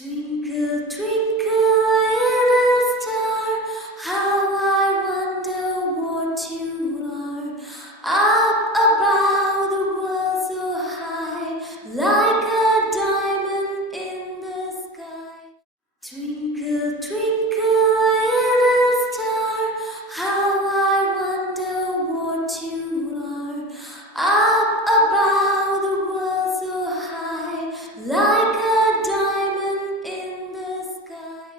Twinkle, twinkle, little star, how I wonder what you are. Up above the world so high, like a diamond in the sky. Twinkle, twinkle, little star, how I wonder what you are. Up above the world so high, like a diamond in the sky.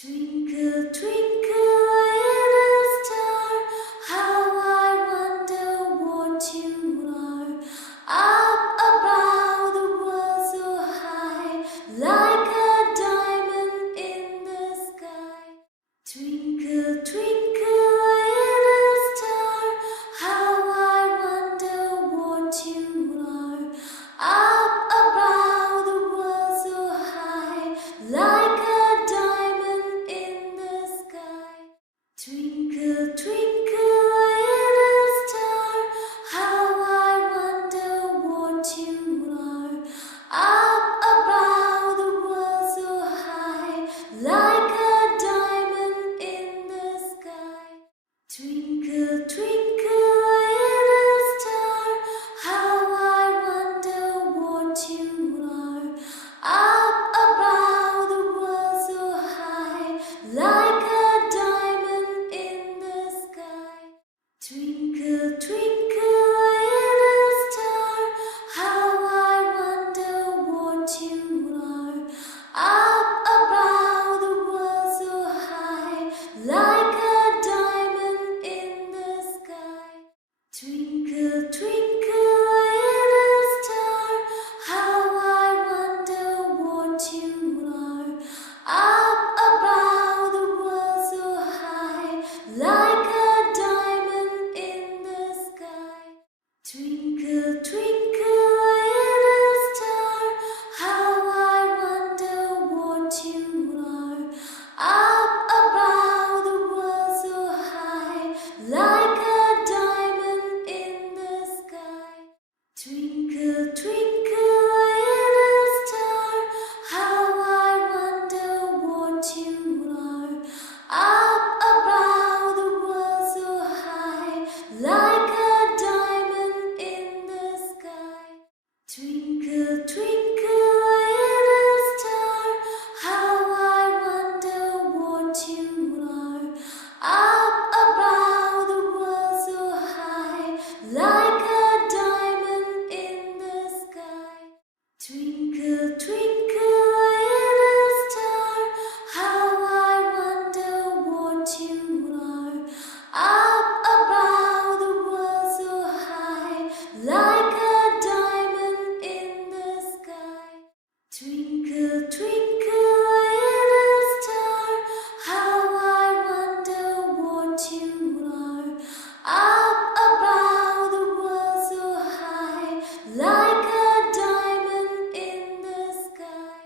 Twinkle, twinkle, little star, how I wonder what you are. Up above the world so high, like a diamond in the sky. Twinkle, twinkle, little star, how I wonder what you are. Up above the world so high, like a diamond in the sky. Twinkle, twinkle, little star, how I wonder what you are. Up above the world so high, like a diamond in the sky. Twinkle, twinkle, little star, how I wonder what you are. Up above the world so high, like a diamond in the sky. Twinkle, twinkle, little star, how I wonder what you are. Up above the world so high, like a diamond in the sky. Twinkle, twinkle, little star, how I wonder what you are. Up above the world so high, like a diamond in the sky. Twinkle, twinkle, little star, how I wonder what you are. Up above the world so high, like a diamond in the sky. Twinkle, twinkle, little star, how I wonder what you are. Up above the world so high, like a diamond in the sky. Twinkle, twinkle, little star, how I wonder what you are. Up above the world so high, like a diamond in the sky. Twinkle, twinkle, little star, how I wonder what you are. Up above the world so high, like a diamond in the sky. Twinkle, twinkle, little star, how I wonder what you are. Up above the world so high, like a diamond in the sky.